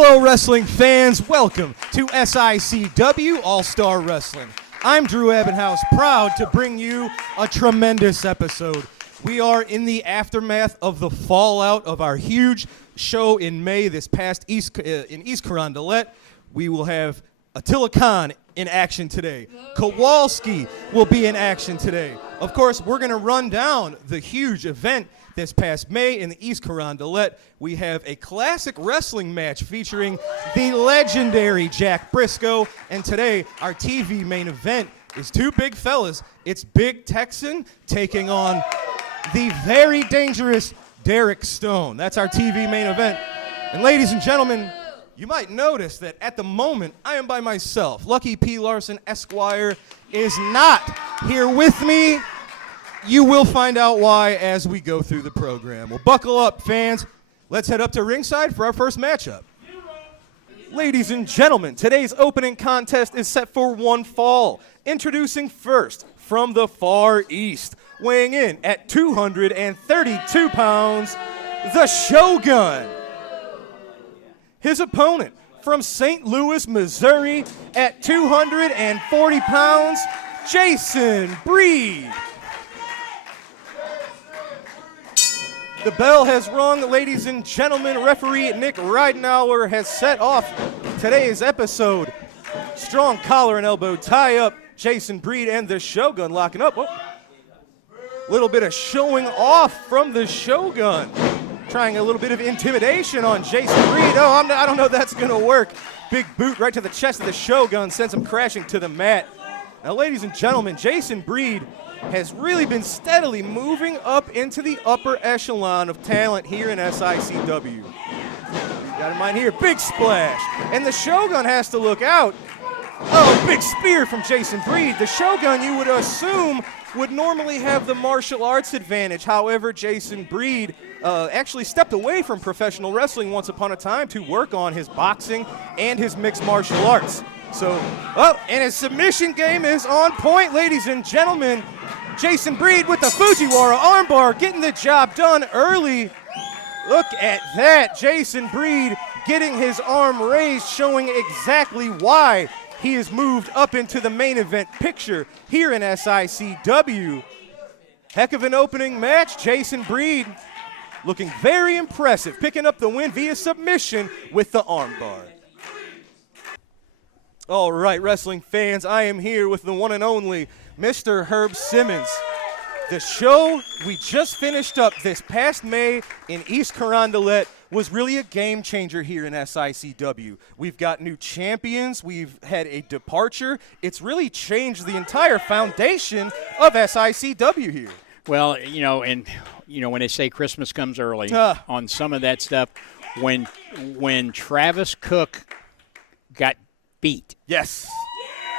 Hello, wrestling fans. Welcome to SICW All-Star Wrestling. I'm Drew Ebenhouse, proud to bring you a tremendous episode. We are in the aftermath of the fallout of our huge show in May this past in East Carondelet. We will have Attila Khan in action today. Kowalski will be in action today. Of course, we're going to run down the huge event this past May in the East Carondelet. We have a classic wrestling match featuring the legendary Jack Briscoe. And today, our TV main event is two big fellas. It's Big Texan taking on the very dangerous Derek Stone. That's our TV main event. And ladies and gentlemen, you might notice that at the moment, I am by myself. Lucky P. Larson, Esquire, is not here with me. You will find out why as we go through the program. Well, buckle up, fans. Let's head up to ringside for our first matchup. Ladies and gentlemen, today's opening contest is set for one fall. Introducing first, from the Far East, weighing in at 232 pounds, the Shogun. His opponent, from St. Louis, Missouri, at 240 pounds, Jason Breed. The bell has rung, ladies and gentlemen. Referee Nick Ridenauer has set off today's episode. Strong collar and elbow tie-up. Jason Breed and the Shogun locking up. Little bit of showing off from the Shogun. Trying a little bit of intimidation on Jason Breed. Oh, I don't know if that's going to work. Big boot right to the chest of the Shogun sends him crashing to the mat. Now, ladies and gentlemen, Jason Breed has really been steadily moving up into the upper echelon of talent here in SICW. Got in mind here, big splash. And the Shogun has to look out. Oh, big spear from Jason Breed. The Shogun, you would assume, would normally have the martial arts advantage. However, Jason Breed actually stepped away from professional wrestling once upon a time to work on his boxing and his mixed martial arts. So, and his submission game is on point, ladies and gentlemen. Jason Breed with the Fujiwara armbar, getting the job done early. Look at that. Jason Breed getting his arm raised, showing exactly why he has moved up into the main event picture here in SICW. Heck of an opening match. Jason Breed looking very impressive, picking up the win via submission with the armbar. All right, wrestling fans, I am here with the one and only Mr. Herb Simmons. The show we just finished up this past May in East Carondelet was really a game changer here in SICW. We've got new champions. We've had a departure. It's really changed the entire foundation of SICW here. Well, when they say Christmas comes early on some of that stuff, when Travis Cook got beat. Yes.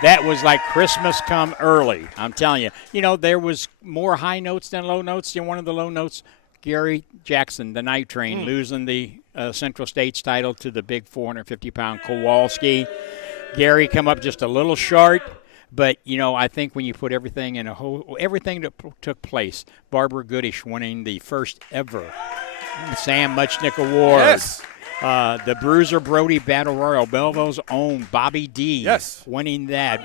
That was like Christmas come early. I'm telling you. There was more high notes than low notes. One of the low notes, Gary Jackson, the Night Train, losing the Central States title to the big 450-pound Kowalski. Gary come up just a little short. But, I think when you put everything in everything that took place, Barbara Goodish winning the first ever Sam Muchnick Award. Yes. The Bruiser Brody Battle Royal, Belleville's own Bobby D. Yes. Winning that.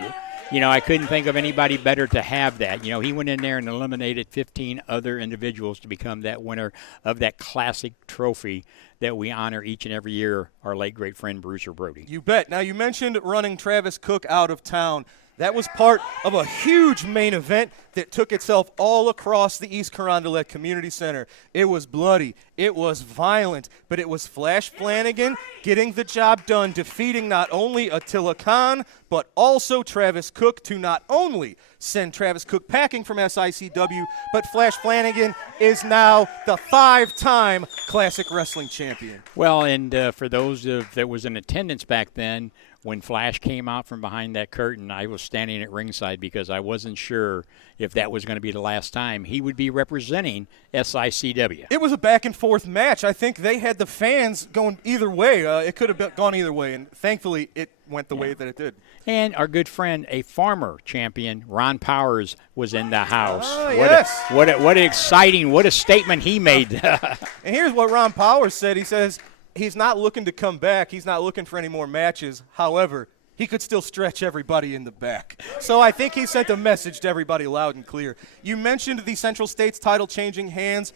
I couldn't think of anybody better to have that. He went in there and eliminated 15 other individuals to become that winner of that classic trophy that we honor each and every year, our late great friend Bruiser Brody. You bet. Now, you mentioned running Travis Cook out of town. That was part of a huge main event that took itself all across the East Carondelet Community Center. It was bloody, it was violent, but it was Flash Flanagan getting the job done, defeating not only Attila Khan, but also Travis Cook to not only send Travis Cook packing from SICW, but Flash Flanagan is now the 5-time Classic Wrestling Champion. Well, and for those that was in attendance back then, when Flash came out from behind that curtain, I was standing at ringside because I wasn't sure if that was going to be the last time he would be representing SICW. It was a back-and-forth match. I think they had the fans going either way. It could have gone either way, and thankfully it went the way that it did. And our good friend, a former champion, Ron Powers, was in the house. Oh, yes. What an exciting, what a statement he made. And here's what Ron Powers said. He says, he's not looking to come back. He's not looking for any more matches. However, he could still stretch everybody in the back. So I think he sent a message to everybody loud and clear. You mentioned the Central States title changing hands.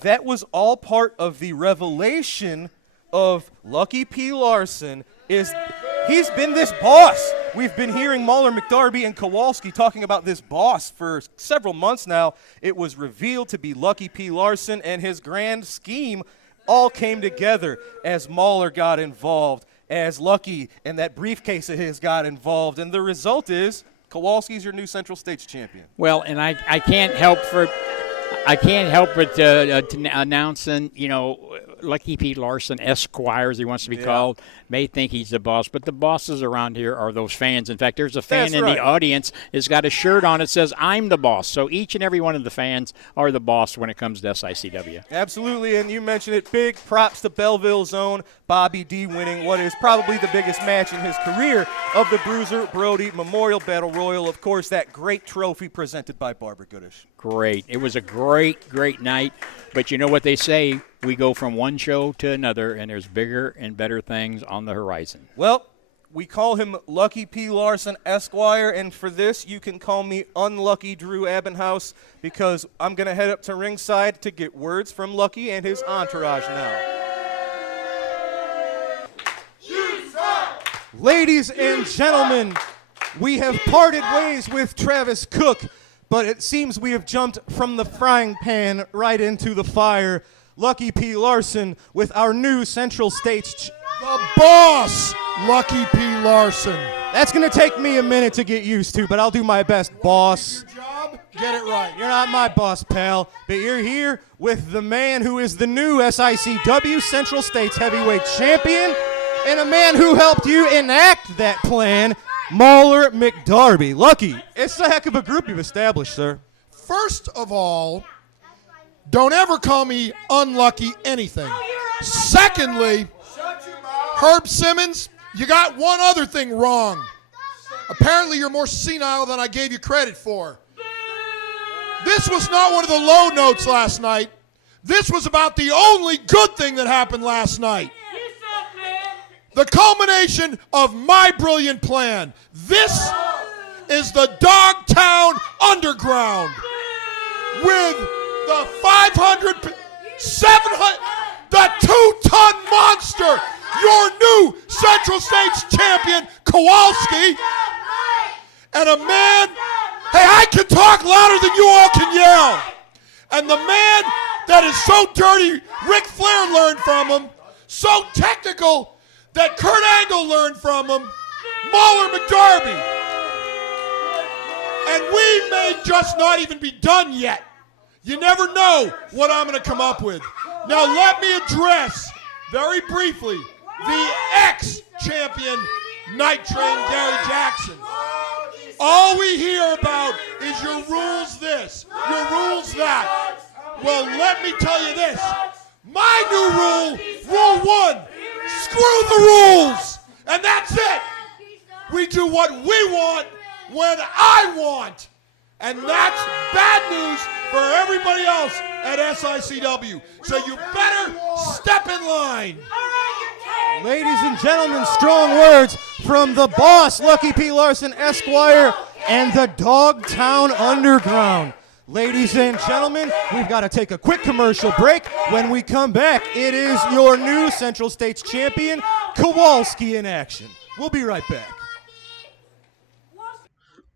That was all part of the revelation of Lucky P. Larson. He's been this boss. We've been hearing Mauler, McDarby, and Kowalski talking about this boss for several months now. It was revealed to be Lucky P. Larson, and his grand scheme all came together as Mauler got involved, as Lucky and that briefcase of his got involved, and the result is Kowalski's your new Central States champion. Well, and I can't help but announcing, Lucky P. Larson, Esquire, as he wants to be called, may think he's the boss, but the bosses around here are those fans. In fact, there's a fan the audience has got a shirt on that says, "I'm the boss." So each and every one of the fans are the boss when it comes to SICW. Absolutely, and you mentioned it. Big props to Belleville's own Bobby D winning what is probably the biggest match in his career of the Bruiser Brody Memorial Battle Royal. Of course, that great trophy presented by Barbara Goodish. Great. It was a great, great night. But you know what they say, we go from one show to another, and there's bigger and better things on the horizon. Well, we call him Lucky P. Larson, Esquire, and for this, you can call me Unlucky Drew Abbenhouse, because I'm going to head up to ringside to get words from Lucky and his entourage now. Ladies and gentlemen, we have parted ways with Travis Cook, but it seems we have jumped from the frying pan right into the fire. Lucky P. Larson with our new Central States. The boss, Lucky P. Larson. That's going to take me a minute to get used to, but I'll do my best, boss. Your job, get it right. You're not my boss, pal, but you're here with the man who is the new SICW Central States Heavyweight Champion and a man who helped you enact that plan, Mauler McDarby. Lucky, it's a heck of a group you've established, sir. First of all, don't ever call me unlucky anything. Secondly, Herb Simmons, you got one other thing wrong. Apparently you're more senile than I gave you credit for. This was not one of the low notes last night. This was about the only good thing that happened last night. The culmination of my brilliant plan. This is the Dogtown Underground with the 500, 700, the 2-ton monster, your new Central States champion, Kowalski, and a man, hey, I can talk louder than you all can yell. And the man that is so dirty, Ric Flair learned from him, so technical that Kurt Angle learned from him, Mauler McDarby. And we may just not even be done yet. You never know what I'm going to come up with. Now let me address, very briefly, the ex-champion Night Train Gary Jackson. All we hear about is your rules this, your rules that. Well, let me tell you this. My new rule 1, screw the rules. And that's it. We do what we want when I want. And that's bad news for everybody else at SICW. So you better step in line. Ladies and gentlemen, strong words from the boss, Lucky P. Larson, Esquire, and the Dogtown Underground. Ladies and gentlemen, we've got to take a quick commercial break. When we come back, it is your new Central States champion, Kowalski, in action. We'll be right back.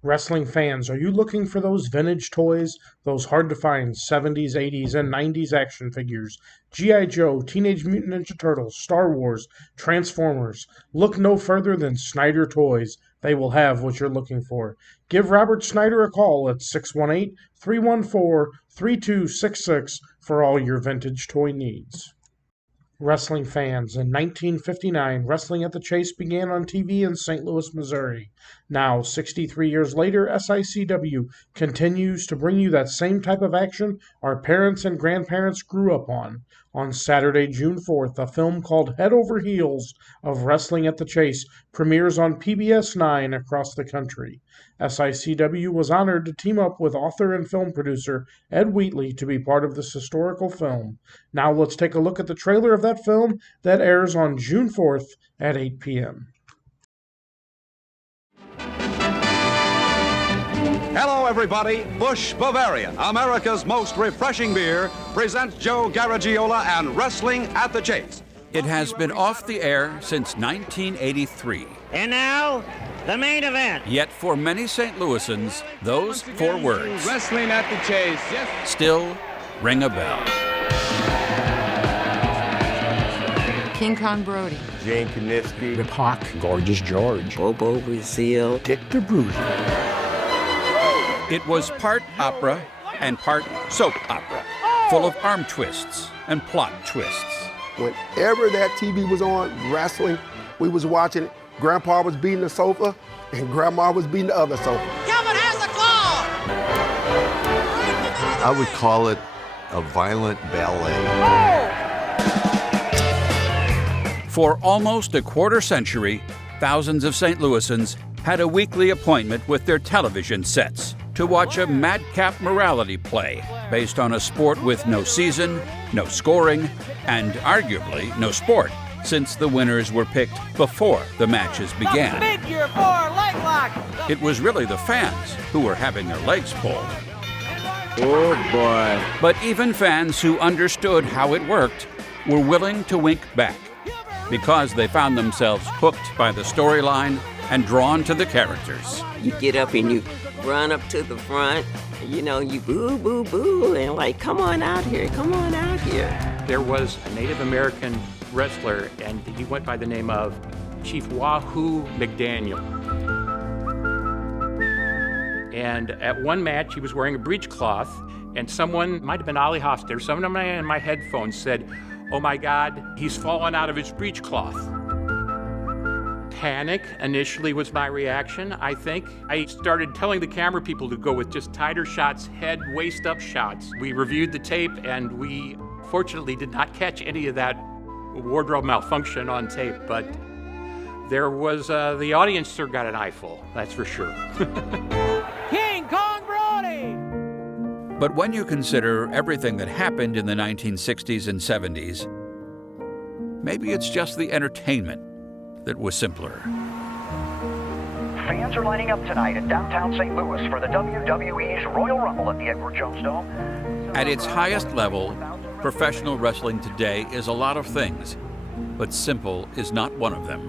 Wrestling fans, are you looking for those vintage toys, those hard-to-find 70s, 80s, and 90s action figures? G.I. Joe, Teenage Mutant Ninja Turtles, Star Wars, Transformers. Look no further than Snyder Toys. They will have what you're looking for. Give Robert Snyder a call at 618-314-3266 for all your vintage toy needs. Wrestling fans, in 1959, Wrestling at the Chase began on TV in St. Louis, Missouri. Now, 63 years later, SICW continues to bring you that same type of action our parents and grandparents grew up on. On Saturday, June 4th, a film called Head Over Heels of Wrestling at the Chase premieres on PBS 9 across the country. SICW was honored to team up with author and film producer Ed Wheatley to be part of this historical film. Now let's take a look at the trailer of that that film that airs on June 4th at 8 p.m. Hello, everybody. Busch Bavarian, America's most refreshing beer, presents Joe Garagiola and Wrestling at the Chase. It has been off the air since 1983. And now, the main event. Yet for many St. Louisans, those four words Wrestling at the Chase, yes, still ring a bell. King Kong Brody, Jane Kaniski, Rip Hawk, Gorgeous George, Bobo Brazil, Dick the Bruiser. It was part opera and part soap opera, full of arm twists and plot twists. Whenever that TV was on, wrestling, we was watching it. Grandpa was beating the sofa, and Grandma was beating the other sofa. Kevin has the claw! I would call it a violent ballet. For almost a quarter century, thousands of St. Louisans had a weekly appointment with their television sets to watch a madcap morality play based on a sport with no season, no scoring, and arguably no sport, since the winners were picked before the matches began. Figure 4 leg lock! It was really the fans who were having their legs pulled. oh boy. But even fans who understood how it worked were willing to wink back because they found themselves hooked by the storyline and drawn to the characters. You get up and you run up to the front, you know, you boo, boo, boo, and like, come on out here, come on out here. There was a Native American wrestler, and he went by the name of Chief Wahoo McDaniel. And at one match, he was wearing a breechcloth, and someone, might have been Ollie Hofstadter, someone in my headphones said, "Oh my God, he's fallen out of his breechcloth." Panic initially was my reaction, I think. I started telling the camera people to go with just tighter shots, head, waist up shots. We reviewed the tape, and we fortunately did not catch any of that wardrobe malfunction on tape, but there was, the audience sure got an eyeful, that's for sure. King Kong Brody! But when you consider everything that happened in the 1960s and 70s, maybe it's just the entertainment that was simpler. Fans are lining up tonight in downtown St. Louis for the WWE's Royal Rumble at the Edward Jones Dome. At its highest level, professional wrestling today is a lot of things, but simple is not one of them.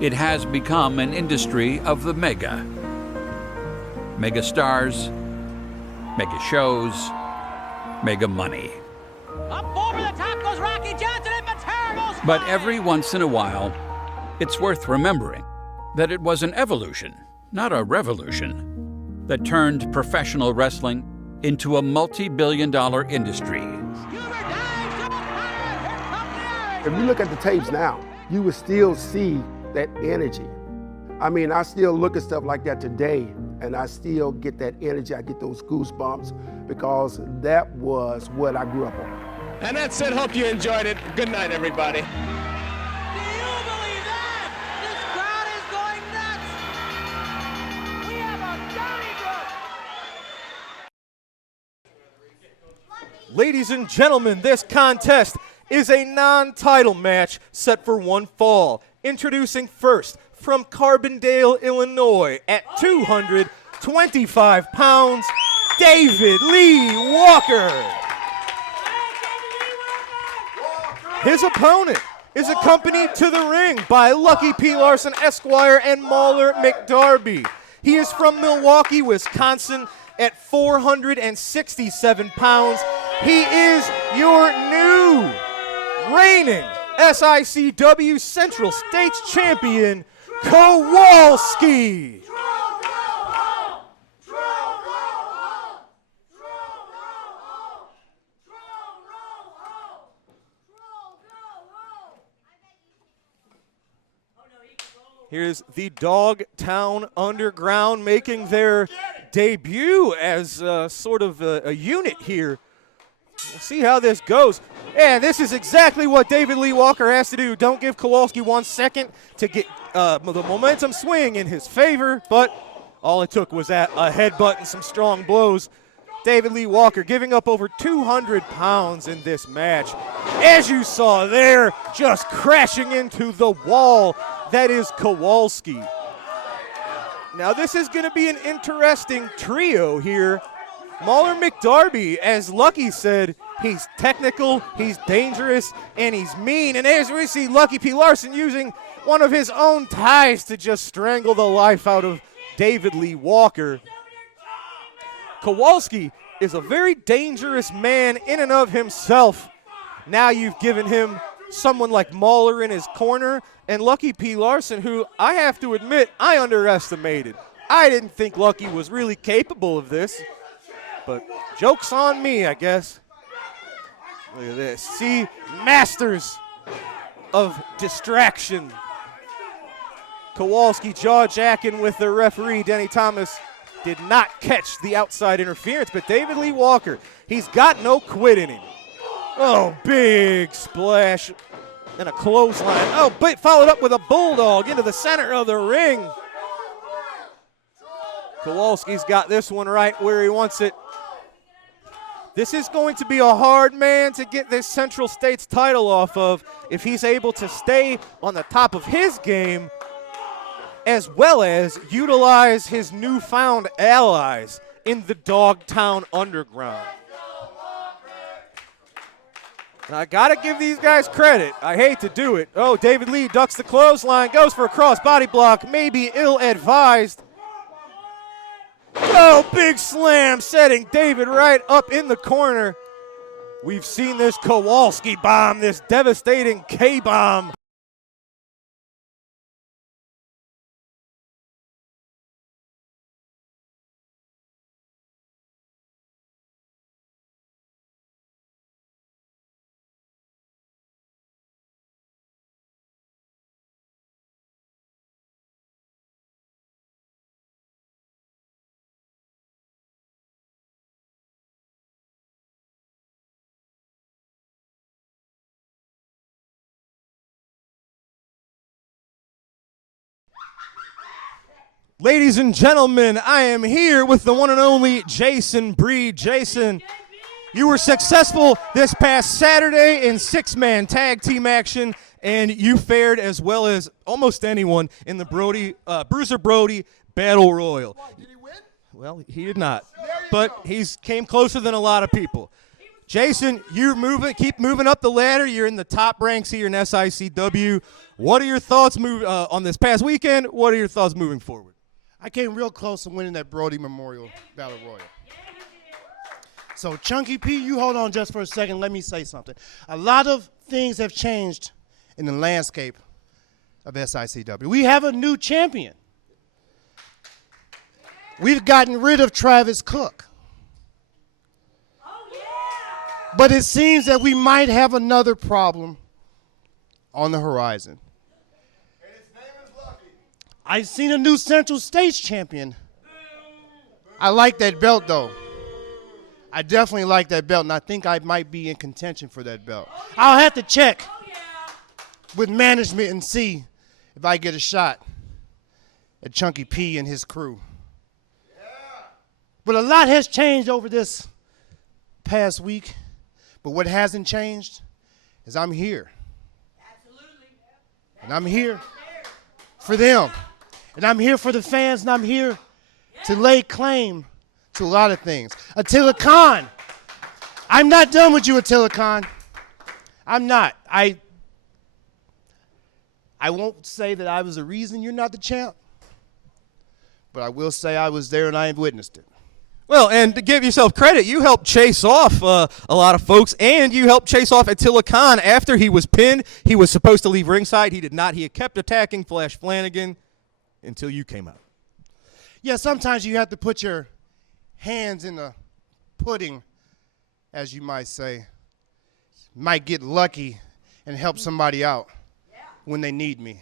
It has become an industry of the mega. Mega stars, mega shows, mega money. Up over the top goes Rocky Johnson and Materno's. But every once in a while, it's worth remembering that it was an evolution, not a revolution, that turned professional wrestling into a multi-billion-dollar industry. If you look at the tapes now, you will still see that energy. I mean, I still look at stuff like that today, and I still get that energy. I get those goosebumps because that was what I grew up on. And that's it. Hope you enjoyed it. Good night, everybody. Do you believe that? This crowd is going nuts! We have a Donnybrook! Ladies and gentlemen, this contest is a non-title match set for one fall. Introducing first, from Carbondale, Illinois, at 225 pounds, David Lee Walker. His opponent is accompanied to the ring by Lucky P. Larson, Esquire, and Mauler McDarby. He is from Milwaukee, Wisconsin, at 467 pounds. He is your new reigning SICW Central States Champion, Kowalski. Here's the Dogtown Underground making their debut as sort of a unit here. We'll see how this goes. And this is exactly what David Lee Walker has to do. Don't give Kowalski 1 second to get the momentum swing in his favor, but all it took was a headbutt and some strong blows. David Lee Walker giving up over 200 pounds in this match. As you saw there, just crashing into the wall, that is Kowalski. Now this is going to be an interesting trio here. Mauler McDarby, as Lucky said, he's technical, he's dangerous, and he's mean. And as we see Lucky P. Larson using one of his own ties to just strangle the life out of David Lee Walker. Kowalski is a very dangerous man in and of himself. Now you've given him someone like Mauler in his corner, and Lucky P. Larson, who I have to admit I underestimated. I didn't think Lucky was really capable of this, but joke's on me, I guess. Look at this. See, masters of distraction. Kowalski jaw-jacking with the referee. Denny Thomas did not catch the outside interference, but David Lee Walker, he's got no quit in him. Oh, big splash and a clothesline. Oh, but followed up with a bulldog into the center of the ring. Kowalski's got this one right where he wants it. This is going to be a hard man to get this Central States title off of if he's able to stay on the top of his game as well as utilize his newfound allies in the Dogtown Underground. And I got to give these guys credit. I hate to do it. Oh, David Lee ducks the clothesline, goes for a cross body block, maybe ill-advised. Oh, big slam, setting David right up in the corner. We've seen this Kowalski bomb, this devastating K-bomb. Ladies and gentlemen, I am here with the one and only Jason Breed. Jason, you were successful this past Saturday in six-man tag team action, and you fared as well as almost anyone in the Bruiser Brody Battle Royal. Did he win? Well, he did not, but he's came closer than a lot of people. Jason, keep moving up the ladder. You're in the top ranks here in SICW. What are your thoughts on this past weekend? What are your thoughts moving forward? I came real close to winning that Brody Memorial Battle Royal. So, Chunky P, you hold on just for a second. Let me say something. A lot of things have changed in the landscape of SICW. We have a new champion. We've gotten rid of Travis Cook. But it seems that we might have another problem on the horizon. I've seen a new Central States champion. I like that belt, though. I definitely like that belt, and I think I might be in contention for that belt. I'll have to check with management and see if I get a shot at Chunky P and his crew. But a lot has changed over this past week. But what hasn't changed is I'm here. And I'm here for them. And I'm here for the fans, and I'm here to lay claim to a lot of things. Attila Khan. I'm not done with you, Attila Khan. I'm not. I won't say that I was the reason you're not the champ, but I will say I was there and I witnessed it. Well, and to give yourself credit, you helped chase off a lot of folks, and you helped chase off Attila Khan after he was pinned. He was supposed to leave ringside. He did not. He had kept attacking Flash Flanagan until you came out. Yeah, sometimes you have to put your hands in the pudding, as you might say. Might get lucky and help somebody out when they need me.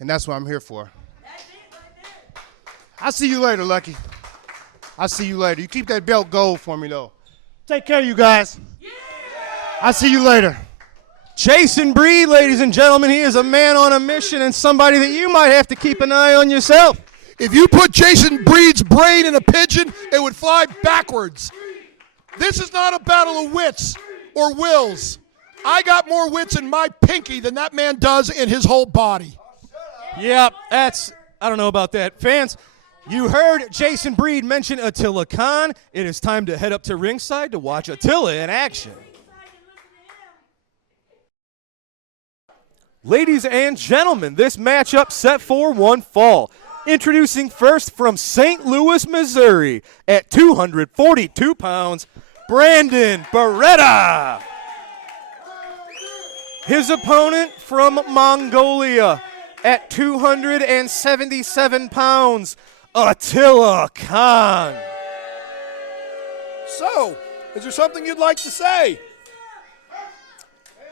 And that's what I'm here for. I'll see you later, Lucky. I'll see you later. You keep that belt gold for me, though. Take care, you guys. I'll see you later. Jason Breed, ladies and gentlemen, he is a man on a mission and somebody that you might have to keep an eye on yourself. If you put Jason Breed's brain in a pigeon, it would fly backwards. This is not a battle of wits or wills. I got more wits in my pinky than that man does in his whole body. Yeah, I don't know about that. Fans, you heard Jason Breed mention Attila Khan. It is time to head up to ringside to watch Attila in action. Ladies and gentlemen, this matchup set for one fall. Introducing first from St. Louis, Missouri, at 242 pounds, Brandon Beretta. His opponent from Mongolia, at 277 pounds, Attila Khan. So, is there something you'd like to say?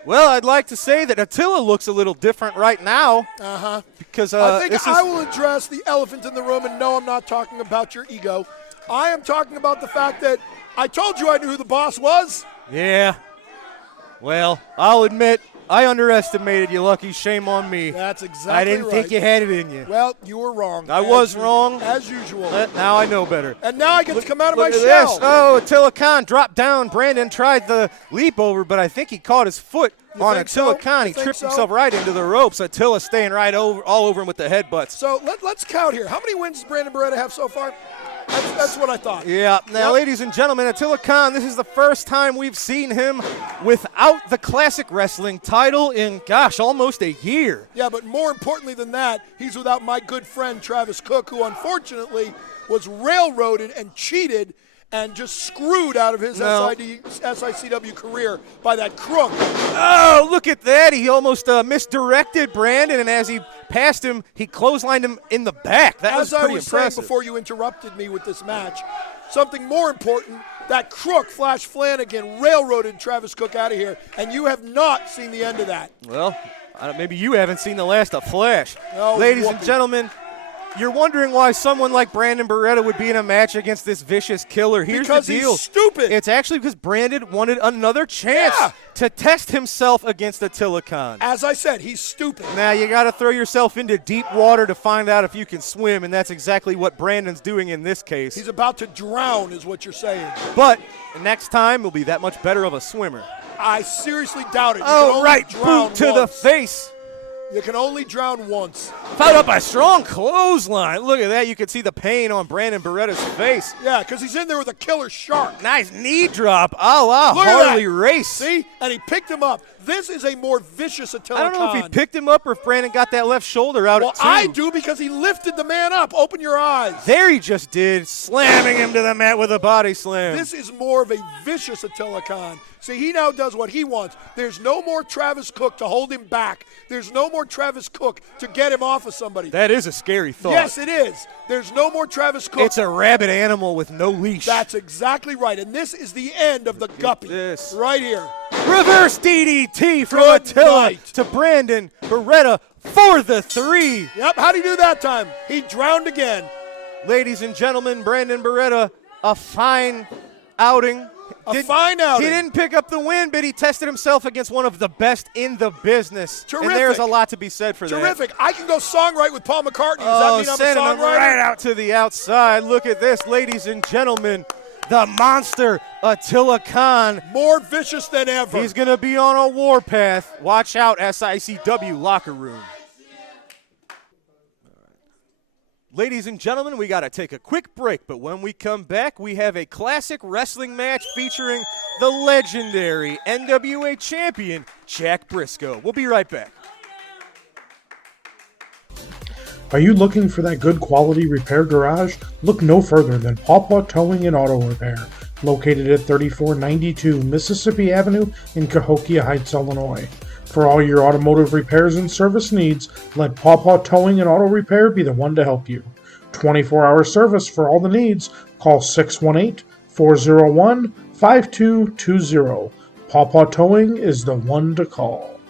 Well, I'd like to say that Attila looks a little different right now. Uh-huh. Because I think I will address the elephant in the room, and no, I'm not talking about your ego. I am talking about the fact that I told you I knew who the boss was. Yeah. Well, I'll admit, I underestimated you, Lucky. Shame on me. That's exactly right. I didn't think you had it in you. Well, you were wrong. I was wrong. As usual. Now I know better. And now I get to come out of my Look at shell. this. Oh, Attila Khan dropped down. Brandon tried the leap over, but I think he caught his foot on Attila Khan. He tripped himself right into the ropes. Attila staying right all over him with the headbutts. So let's count here. How many wins does Brandon Beretta have so far? That's what I thought. Yeah. Now, ladies and gentlemen, Attila Khan, this is the first time we've seen him without the classic wrestling title in, gosh, almost a year. Yeah, but more importantly than that, he's without my good friend Travis Cook, who unfortunately was railroaded and cheated and just screwed out of his SICW career by that crook. Oh, look at that. He almost misdirected Brandon, and as he passed him, he clotheslined him in the back. That was pretty impressive. Saying before you interrupted me with this match, something more important, that crook Flash Flanagan railroaded Travis Cook out of here, and you have not seen the end of that. Well, maybe you haven't seen the last of Flash. Oh, ladies and gentlemen, you're wondering why someone like Brandon Beretta would be in a match against this vicious killer. Here's because the deal. He's stupid. It's actually because Brandon wanted another chance to test himself against Attila Khan. As I said, he's stupid. Now, you got to throw yourself into deep water to find out if you can swim, and that's exactly what Brandon's doing in this case. He's about to drown is what you're saying. But next time, he'll be that much better of a swimmer. I seriously doubt it. Oh, right, boot to the face. You can only drown once. Followed up by a strong clothesline. Look at that. You can see the pain on Brandon Beretta's face. Yeah, because he's in there with a killer shark. Nice knee drop. A la Harley Race. See? And he picked him up. This is a more vicious Attila Khan. I don't know if he picked him up or if Brandon got that left shoulder out at two. I do because he lifted the man up. Open your eyes. There he just did, slamming him to the mat with a body slam. This is more of a vicious Attila Khan. See, he now does what he wants. There's no more Travis Cook to hold him back. There's no more Travis Cook to get him off of somebody. That is a scary thought. Yes, it is. There's no more Travis Cook. It's a rabid animal with no leash. That's exactly right. And this is the end of the guppy. This. Right here. Reverse DDT from Attila to Brandon Beretta for the 3. Yep, how'd he do that time? He drowned again. Ladies and gentlemen, Brandon Beretta, a fine outing. Fine outing. He didn't pick up the win, but he tested himself against one of the best in the business. Terrific. And there's a lot to be said for that. Terrific. I can go songwrite with Paul McCartney. Does that mean I'm a sending him songwriter? right out to the outside. Look at this, ladies and gentlemen. The monster, Attila Khan. More vicious than ever. He's going to be on a warpath. Watch out, SICW locker room. Ladies and gentlemen, we got to take a quick break, but when we come back, we have a classic wrestling match featuring the legendary NWA champion, Jack Briscoe. We'll be right back. Are you looking for that good quality repair garage? Look no further than Pawpaw Towing and Auto Repair, located at 3492 Mississippi Avenue in Cahokia Heights, Illinois. For all your automotive repairs and service needs, let Pawpaw Towing and Auto Repair be the one to help you. 24-hour service for all the needs. Call 618-401-5220. Pawpaw Towing is the one to call.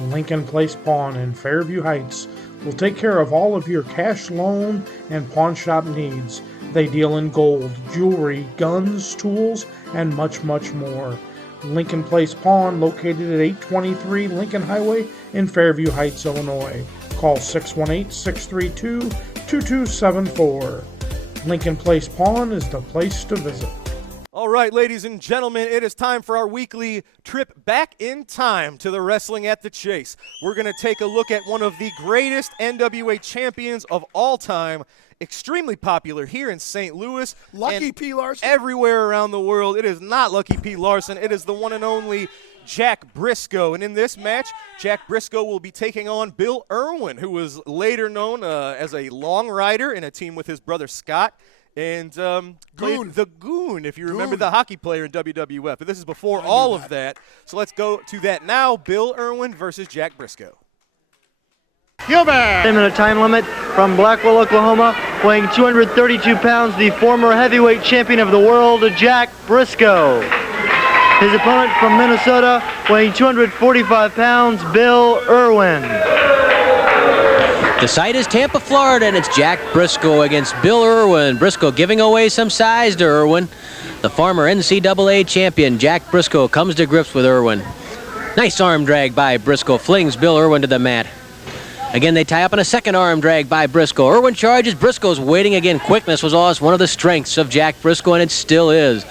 Lincoln Place Pawn in Fairview Heights will take care of all of your cash, loan, and pawn shop needs. They deal in gold, jewelry, guns, tools, and much, much more. Lincoln Place Pawn, located at 823 Lincoln Highway in Fairview Heights, Illinois. Call 618-632-2274. Lincoln Place Pawn is the place to visit. All right, ladies and gentlemen, it is time for our weekly trip back in time to the Wrestling at the Chase. We're going to take a look at one of the greatest NWA champions of all time, extremely popular here in St. Louis. Lucky P. Larson? Everywhere around the world. It is not Lucky P. Larson. It is the one and only Jack Briscoe. And in this match, Jack Briscoe will be taking on Bill Irwin, who was later known as a long rider in a team with his brother Scott. And played the Goon, if you remember the hockey player in WWF. But this is before all of that. So let's go to that now. Bill Irwin versus Jack Briscoe. A time limit from Blackwell, Oklahoma, weighing 232 pounds, the former heavyweight champion of the world, Jack Briscoe. His opponent from Minnesota, weighing 245 pounds, Bill Irwin. The site is Tampa, Florida, and it's Jack Briscoe against Bill Irwin. Briscoe giving away some size to Irwin. The former NCAA champion, Jack Briscoe, comes to grips with Irwin. Nice arm drag by Briscoe, flings Bill Irwin to the mat. Again, they tie up on a second arm drag by Briscoe. Irwin charges, Briscoe's waiting again. Quickness was always one of the strengths of Jack Briscoe, and it still is.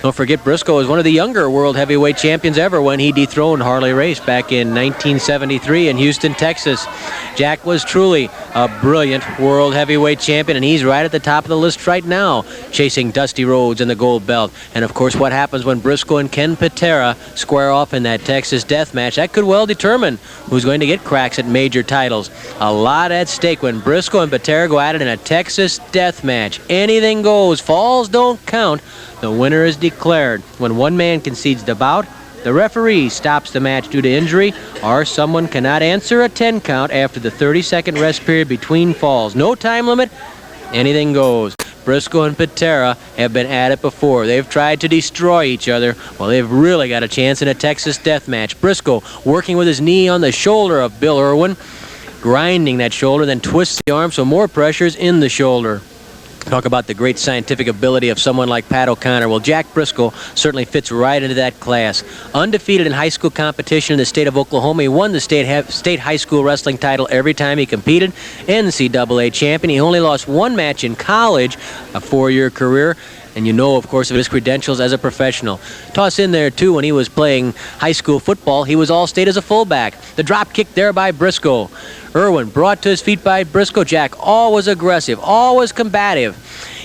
Don't forget, Briscoe was one of the younger world heavyweight champions ever when he dethroned Harley Race back in 1973 in Houston, Texas. Jack was truly a brilliant world heavyweight champion, and he's right at the top of the list right now, chasing Dusty Rhodes in the gold belt. And, of course, what happens when Briscoe and Ken Patera square off in that Texas death match, that could well determine who's going to get cracks at major titles. A lot at stake when Briscoe and Patera go at it in a Texas death match. Anything goes. Falls don't count. The winner is declared. When one man concedes the bout, the referee stops the match due to injury, or someone cannot answer a 10 count after the 30-second rest period between falls. No time limit, anything goes. Briscoe and Patera have been at it before. They've tried to destroy each other. Well, they've really got a chance in a Texas death match. Briscoe working with his knee on the shoulder of Bill Irwin, grinding that shoulder, then twists the arm so more pressure is in the shoulder. Talk about the great scientific ability of someone like Pat O'Connor. Well, Jack Briscoe certainly fits right into that class. Undefeated in high school competition in the state of Oklahoma. He won the state high school wrestling title every time he competed. NCAA champion. He only lost one match in college, a 4-year career. And you know, of course, of his credentials as a professional. Toss in there, too, when he was playing high school football, he was all-state as a fullback. The drop kick there by Briscoe. Irwin brought to his feet by Briscoe. Jack always aggressive, always combative.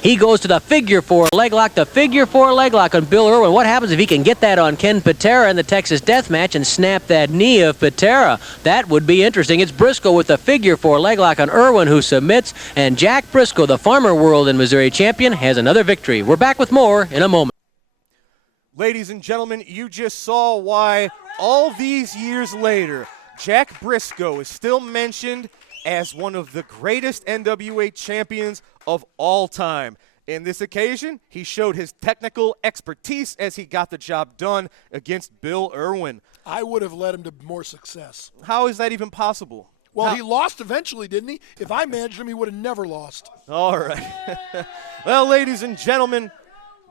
He goes to the figure 4 leg lock, the figure 4 leg lock on Bill Irwin. What happens if he can get that on Ken Patera in the Texas death match and snap that knee of Patera? That would be interesting. It's Briscoe with the figure 4 leg lock on Irwin, who submits, and Jack Briscoe, the former world and Missouri champion, has another victory. We're back with more in a moment. Ladies and gentlemen, you just saw why all these years later, Jack Briscoe is still mentioned as one of the greatest NWA champions of all time. In this occasion, he showed his technical expertise as he got the job done against Bill Irwin. I would have led him to more success. How is that even possible? Well, he lost eventually, didn't he? If I managed him, he would have never lost. All right. Well, ladies and gentlemen,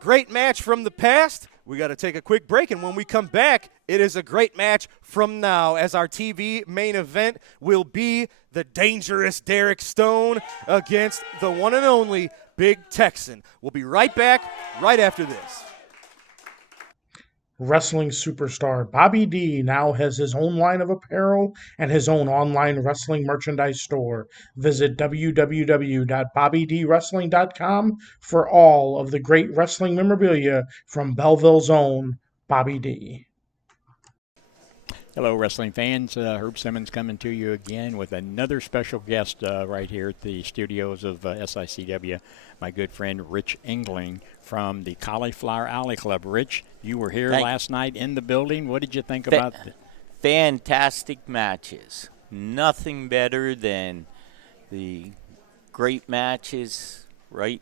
great match from the past. We got to take a quick break, and when we come back, it is a great match from now, as our TV main event will be the dangerous Derek Stone against the one and only Big Texan. We'll be right back right after this. Wrestling superstar Bobby D now has his own line of apparel and his own online wrestling merchandise store. Visit www.bobbydwrestling.com for all of the great wrestling memorabilia from Belleville's own Bobby D. Hello, wrestling fans. Herb Simmons coming to you again with another special guest right here at the studios of SICW, my good friend Rich Engling from the Cauliflower Alley Club. Rich, you were here last night in the building. What did you think about it? Fantastic matches. Nothing better than the great matches right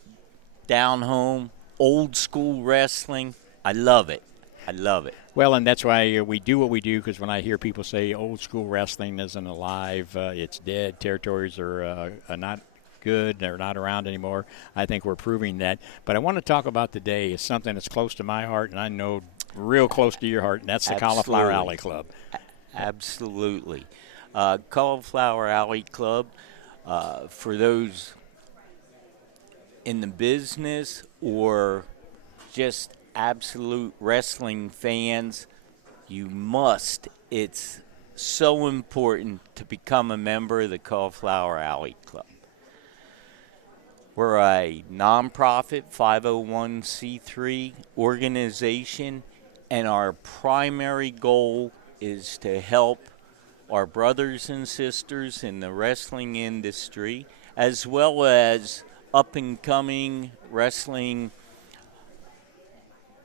down home, old school wrestling. I love it. I love it. Well, and that's why we do what we do, because when I hear people say old school wrestling isn't alive, it's dead, territories are not good, they're not around anymore, I think we're proving that. But I want to talk about today is something that's close to my heart, and I know real close to your heart, and that's the Cauliflower Alley Club. Absolutely. Cauliflower Alley Club, for those in the business or just absolute wrestling fans, you must. It's so important to become a member of the Cauliflower Alley Club. We're a nonprofit 501c3 organization, and our primary goal is to help our brothers and sisters in the wrestling industry, as well as up-and-coming wrestling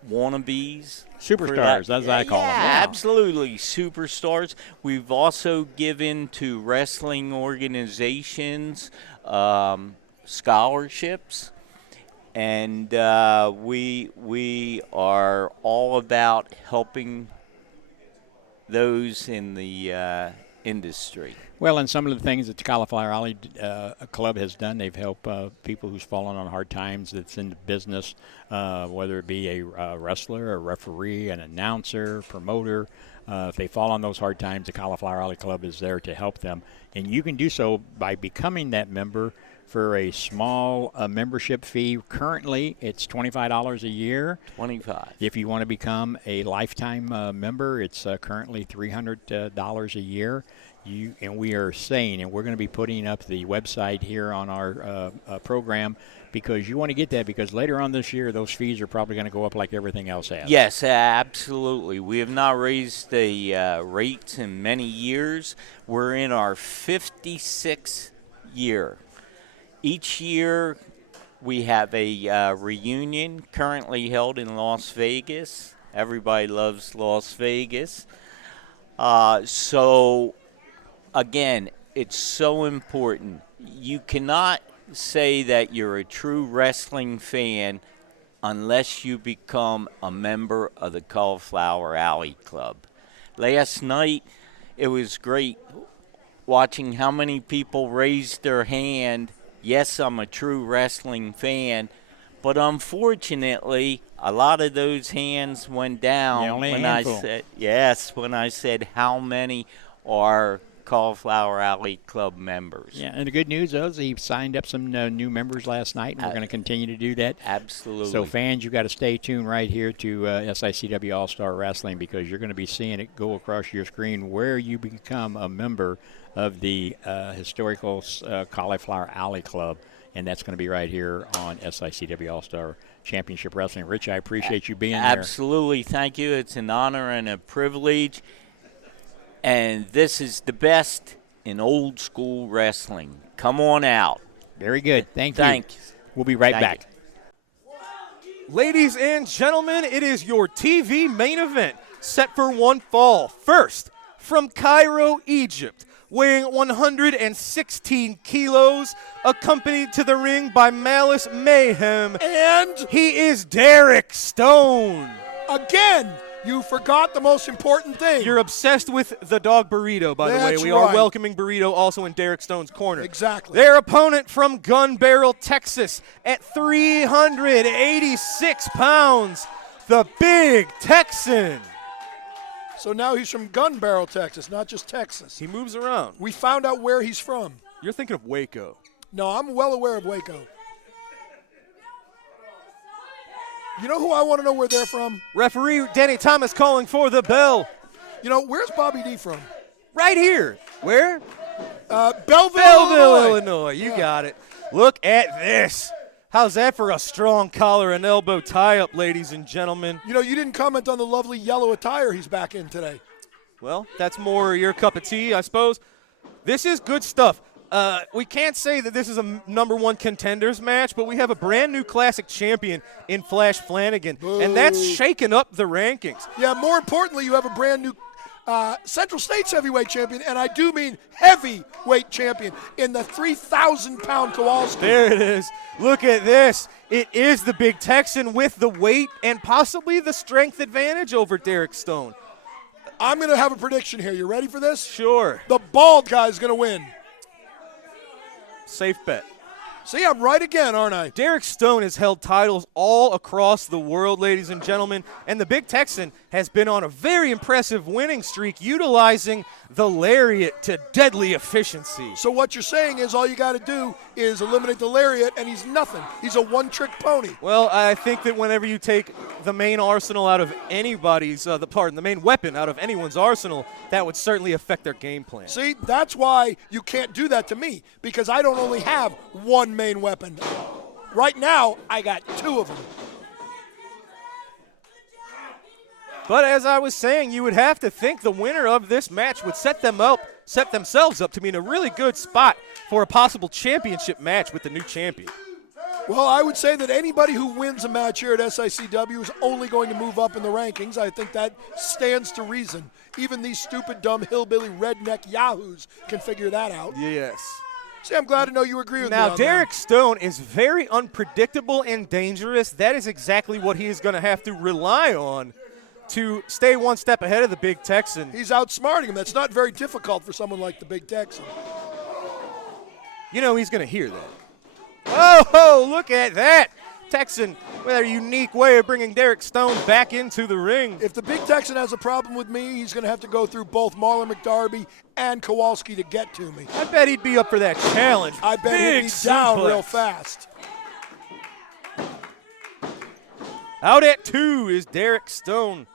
wannabes. Superstars, as I call them. Yeah, absolutely, superstars. We've also given to wrestling organizations scholarships, and we are all about helping those in the industry. Well, and some of the things that the Cauliflower Alley Club has done, they've helped people who's fallen on hard times that's in the business, whether it be a wrestler, a referee, an announcer, promoter. If they fall on those hard times, the Cauliflower Alley Club is there to help them. And you can do so by becoming that member for a small membership fee. Currently, it's $25 a year. $25. If you want to become a lifetime member, it's currently $300 a year. And we are saying, and we're going to be putting up the website here on our program, because you want to get that, because later on this year, those fees are probably going to go up like everything else has. Yes, absolutely. We have not raised the rates in many years. We're in our 56th year. Each year, we have a reunion currently held in Las Vegas. Everybody loves Las Vegas. So, again, it's so important. You cannot say that you're a true wrestling fan unless you become a member of the Cauliflower Alley Club. Last night, it was great watching how many people raised their hand. Yes, I'm a true wrestling fan, but unfortunately, a lot of those hands went down when I said how many are Cauliflower Alley Club members. Yeah, and the good news is he signed up some new members last night, and we're going to continue to do that. Absolutely. So fans, you got to stay tuned right here to SICW All-Star Wrestling, because you're going to be seeing it go across your screen where you become a member of the historical Cauliflower Alley Club, and that's going to be right here on SICW All-Star Championship Wrestling. Rich, I appreciate you being there. Absolutely. Thank you. It's an honor and a privilege. And this is the best in old school wrestling. Come on out. Very good. Thank you. Thanks. We'll be right back. Ladies and gentlemen, it is your TV main event set for one fall. First, from Cairo, Egypt, weighing 116 kilos, accompanied to the ring by Malice Mayhem. And he is Derek Stone. Again, you forgot the most important thing. You're obsessed with the dog Burrito, by the way. We are welcoming Burrito also in Derek Stone's corner. Exactly. Their opponent from Gun Barrel, Texas, at 386 pounds, the Big Texan. So now he's from Gun Barrel, Texas, not just Texas. He moves around. We found out where he's from. You're thinking of Waco. No, I'm well aware of Waco. You know who I want to know where they're from? Referee Danny Thomas calling for the bell. You know, where's Bobby D from? Right here. Where? Belleville, Illinois. You got it. Look at this. How's that for a strong collar and elbow tie-up, ladies and gentlemen? You know, you didn't comment on the lovely yellow attire he's back in today. Well, that's more your cup of tea, I suppose. This is good stuff. We can't say that this is a number one contenders match, but we have a brand new classic champion in Flash Flanagan, and that's shaking up the rankings. Yeah, more importantly, you have a brand new Central States heavyweight champion, and I do mean heavyweight champion in the 3,000-pound Kowalski. There it is. Look at this. It is the Big Texan with the weight and possibly the strength advantage over Derek Stone. I'm going to have a prediction here. You ready for this? Sure. The bald guy's going to win. Safe bet. See, I'm right again, aren't I? Derek Stone has held titles all across the world, ladies and gentlemen, and the Big Texan has been on a very impressive winning streak, utilizing the lariat to deadly efficiency. So what you're saying is all you got to do is eliminate the lariat, and he's nothing. He's a one-trick pony. Well, I think that whenever you take the main arsenal out of anybody's, the main weapon out of anyone's arsenal, that would certainly affect their game plan. See, that's why you can't do that to me, because I don't only have one main weapon. Right now, I got two of them. But as I was saying, you would have to think the winner of this match would set themselves up to be in a really good spot for a possible championship match with the new champion. Well, I would say that anybody who wins a match here at SICW is only going to move up in the rankings. I think that stands to reason. Even these stupid, dumb, hillbilly, redneck yahoos can figure that out. Yes. See, I'm glad to know you agree with me Now, on Derek that. Stone is very unpredictable and dangerous. That is exactly what he is going to have to rely on to stay one step ahead of the Big Texan. He's outsmarting him. That's not very difficult for someone like the Big Texan. You know he's going to hear that. Oh, look at that. Texan with a unique way of bringing Derek Stone back into the ring. If the Big Texan has a problem with me, he's going to have to go through both Marlon McDarby and Kowalski to get to me. I bet he'd be up for that challenge. I bet he'd be down real fast. Out at 2 is Derek Stone.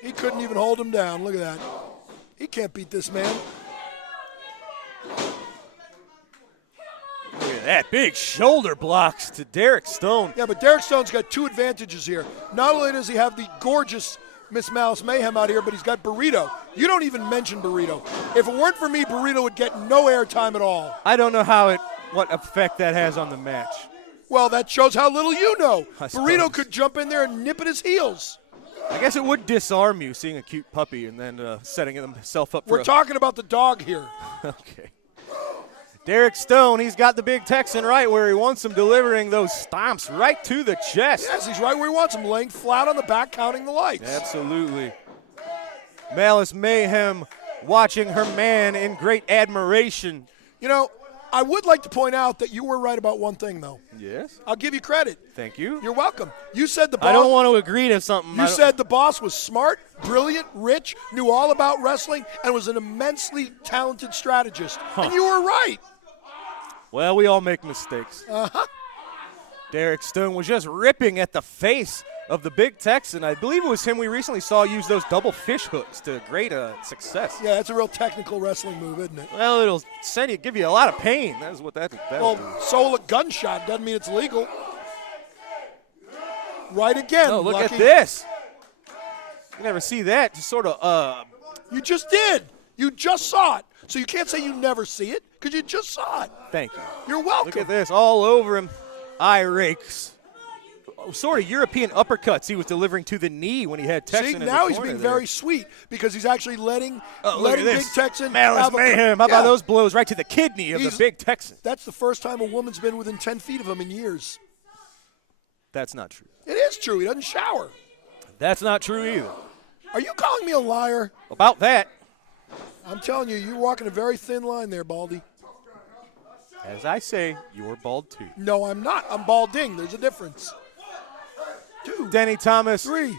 He couldn't even hold him down. Look at that. He can't beat this man. Look at that. Big shoulder blocks to Derek Stone. Yeah, but Derek Stone's got two advantages here. Not only does he have the gorgeous Miss Malice Mayhem out here, but he's got Burrito. You don't even mention Burrito. If it weren't for me, Burrito would get no airtime at all. I don't know what effect that has on the match. Well, that shows how little you know. I Burrito suppose. could jump in there and nip at his heels. I guess it would disarm you seeing a cute puppy and then setting himself up for We're talking about the dog here. Okay. Derek Stone, he's got the Big Texan right where he wants him, delivering those stomps right to the chest. Yes, he's right where he wants him, laying flat on the back, counting the lights. Absolutely. Malice Mayhem watching her man in great admiration. You know, I would like to point out that you were right about one thing, though. Yes? I'll give you credit. Thank you. You're welcome. You said the boss. I don't want to agree to something. You said the boss was smart, brilliant, rich, knew all about wrestling, and was an immensely talented strategist. And you were right. Well, we all make mistakes. Uh-huh. Derek Stone was just ripping at the face of the Big Texan. I believe it was him we recently saw use those double fish hooks to great success. Yeah, that's a real technical wrestling move, isn't it? Well, it'll give you a lot of pain. That's what that Well, so a gunshot doesn't mean it's legal. Right again, No, look Lucky. at this. You never see that. Just sort of, You just did. You just saw it. So you can't say you never see it because you just saw it. Thank you. You're welcome. Look at this. All over him. Eye rakes. Sort of European uppercuts he was delivering to the knee when he had Texan See, in the now he's corner being there. very sweet because he's actually letting Look at Big this. Texan Malice have a- Mayhem. How about Yeah. those blows right to the kidney of the Big Texan? That's the first time a woman's been within 10 feet of him in years. That's not true. It is true. He doesn't shower. That's not true either. Are you calling me a liar? About that, I'm telling you, you're walking a very thin line there, Baldy. as I say, you're bald too. No, I'm not. I'm balding. There's a difference. 2, Denny Thomas 3,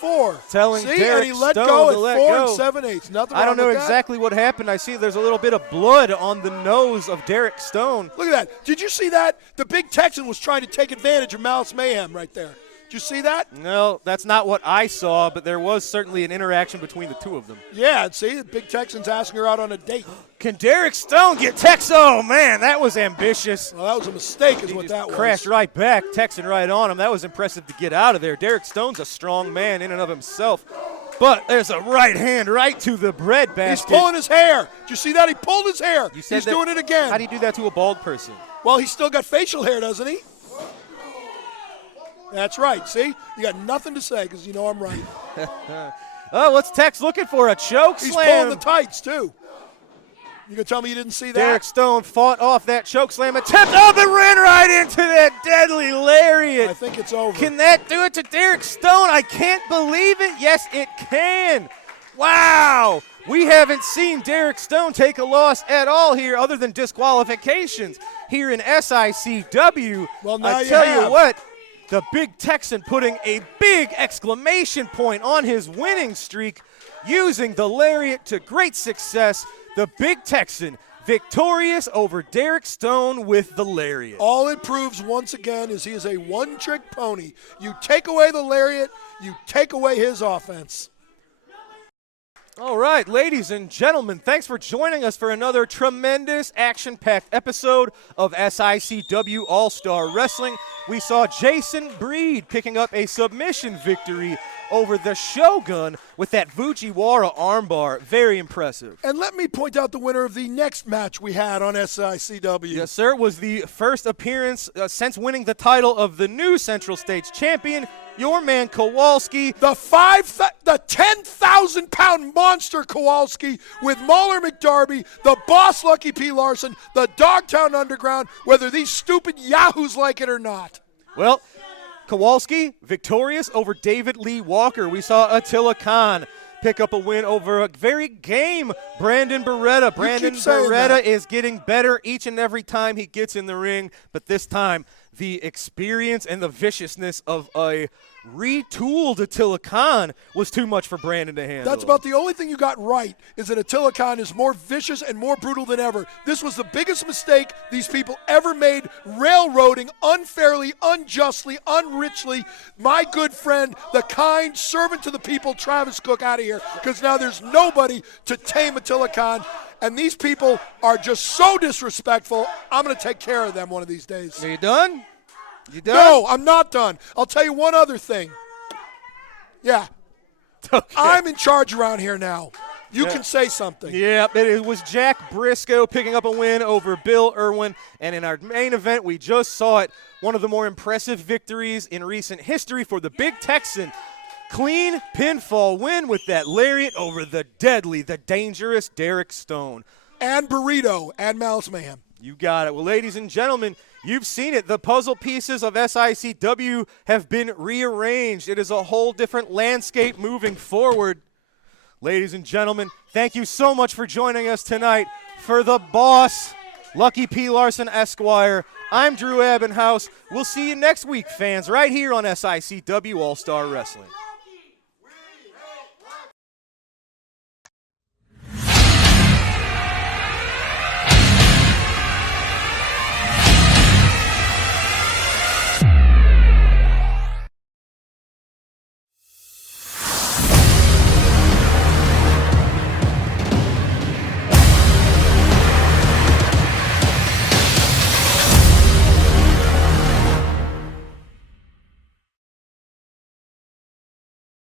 4. telling See, Derek and he let Stone go to at let 4 go. and 7/8. Nothing I don't wrong know with that. exactly what happened. I see there's a little bit of blood on the nose of Derek Stone. Look at that. Did you see that? The Big Texan was trying to take advantage of Malice Mayhem right there. Did you see that? No, that's not what I saw, but there was certainly an interaction between the two of them. Yeah, see, the Big Texan's asking her out on a date. Can Derek Stone get Tex? Oh, man, that was ambitious. Well, that was a mistake is He what just that was. crashed right back, Texan right on him. That was impressive to get out of there. Derek Stone's a strong man in and of himself. But there's a right hand right to the bread basket. He's pulling his hair. Did you see that? He pulled his hair. You said He's that- doing it again. How do you do that to a bald person? Well, he's still got facial hair, doesn't he? That's right. See? You got nothing to say because you know I'm right. Oh, what's Tex looking for? A choke He's slam. pulling the tights, too. You gonna tell me you didn't see that? Derek Stone fought off that choke slam attempt. Oh, but ran right into that deadly lariat. I think it's over. Can that do it to Derek Stone? I can't believe it. Yes, it can. Wow. We haven't seen Derek Stone take a loss at all here other than disqualifications here in SICW. Well, now I you tell have. you what, The Big Texan putting a big exclamation point on his winning streak, using the lariat to great success. The Big Texan victorious over Derek Stone with the lariat. All it proves once again is he is a one-trick pony. You take away the lariat, you take away his offense. All right, ladies and gentlemen, thanks for joining us for another tremendous action-packed episode of SICW All-Star Wrestling. We saw Jason Breed picking up a submission victory over the Shogun with that Fujiwara armbar. Very impressive. And let me point out the winner of the next match we had on SICW. Yes, sir. It was the first appearance since winning the title of the new Central States champion, your man Kowalski. The 10,000-pound monster Kowalski with Mahler McDarby, the boss Lucky P. Larson, the Dogtown Underground, whether these stupid yahoos like it or not. Well, Kowalski victorious over David Lee Walker. We saw Attila Khan pick up a win over a very game Brandon Beretta. Brandon Beretta is getting better each and every time he gets in the ring, but this time the experience and the viciousness of a retooled Attila Khan was too much for Brandon to handle. That's about the only thing you got right, is that Attila Khan is more vicious and more brutal than ever. This was the biggest mistake these people ever made, railroading unfairly, unjustly, unrichly my good friend, the kind servant to the people, Travis Cook, out of here, because now there's nobody to tame Attila Khan. And these people are just so disrespectful. I'm going to take care of them one of these days. Are you done? You done? No, I'm not done. I'll tell you one other thing. Yeah. Okay. I'm in charge around here now. You can say something. Yeah, it was Jack Briscoe picking up a win over Bill Irwin. And in our main event, we just saw it. One of the more impressive victories in recent history for the Big Texan. Clean pinfall win with that lariat over the deadly, the dangerous Derek Stone. And Burrito and Malice Mayhem. You got it. Well, ladies and gentlemen, you've seen it. The puzzle pieces of SICW have been rearranged. It is a whole different landscape moving forward. Ladies and gentlemen, thank you so much for joining us tonight. For the boss, Lucky P. Larson, Esquire, I'm Drew Abbenhouse. We'll see you next week, fans, right here on SICW All-Star Wrestling.